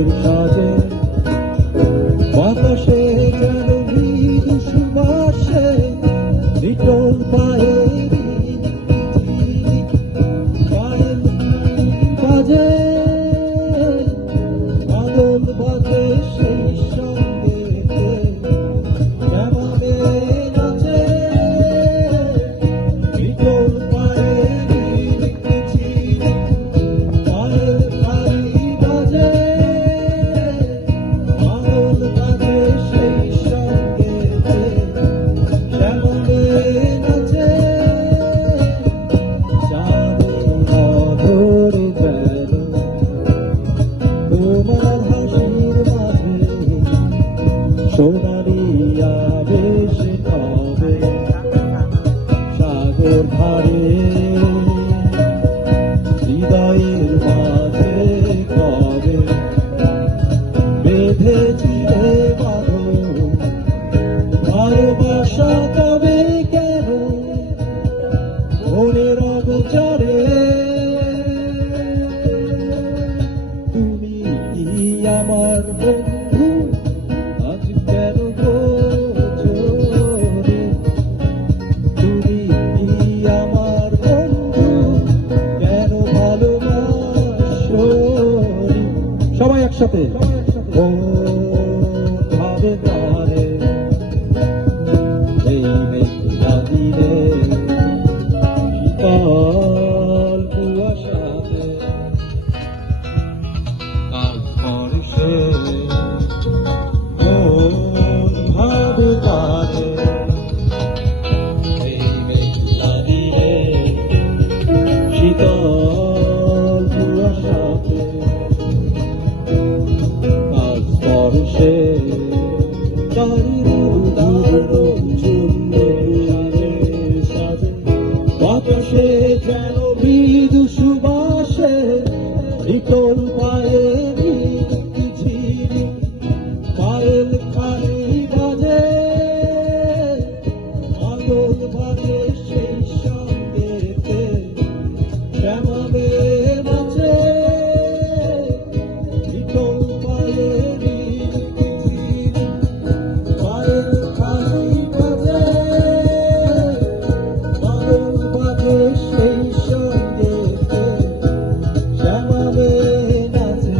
ফুলের সাজে বাতাসে যেন মৃদু সুবাসে লিটল পায়ের পায়েল বাজে পাগল বাজে সেই সঙ্গেতে শ্যামাবে নাচে লিটল পায়ের পায়েল পারি বাজে পাগল বাজে সেই সঙ্গেতে শ্যামাবে নাচে চাঁদের অধরে যেন তোমার হাসির মাঝে সোনালি আবেশ হবে সাগর ধারে হৃদয়ের মাঝে কবে বেঁধেছিলে বাঁধন ভালোবাসা কবে কেন মনের অগোচরে তুমি কি আমার বন্ধু আজ কেন গোচরে তুমি কি আমার বন্ধু কেন ভালোবাসোনি সবাই একসাথে ও ভাবে তারে এই মেঘলা দিনে শীতল কুয়াশাতে কাল পরশে মন ভাবে তারে এই মেঘলা দিনে শীতল কুয়াশাতে কাল পরশে বাতাসে যেন মৃদু সুবাসে লিটল পায়ের ঝিরি পায়েল খালি বাজে পাগল বাজে সেই সঙ্গেতে শ্যামাবে নাচে লিটল পায়ের ঝিরি পায়েল খালি বাজে পাগল বাজে সেই সঙ্গেতে শ্যামাবে নাচে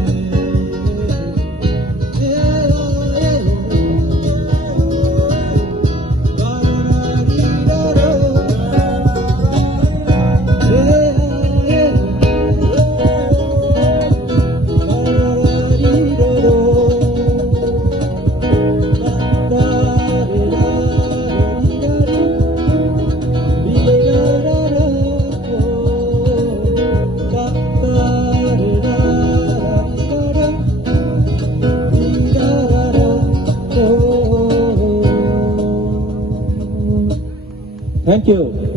Thank you.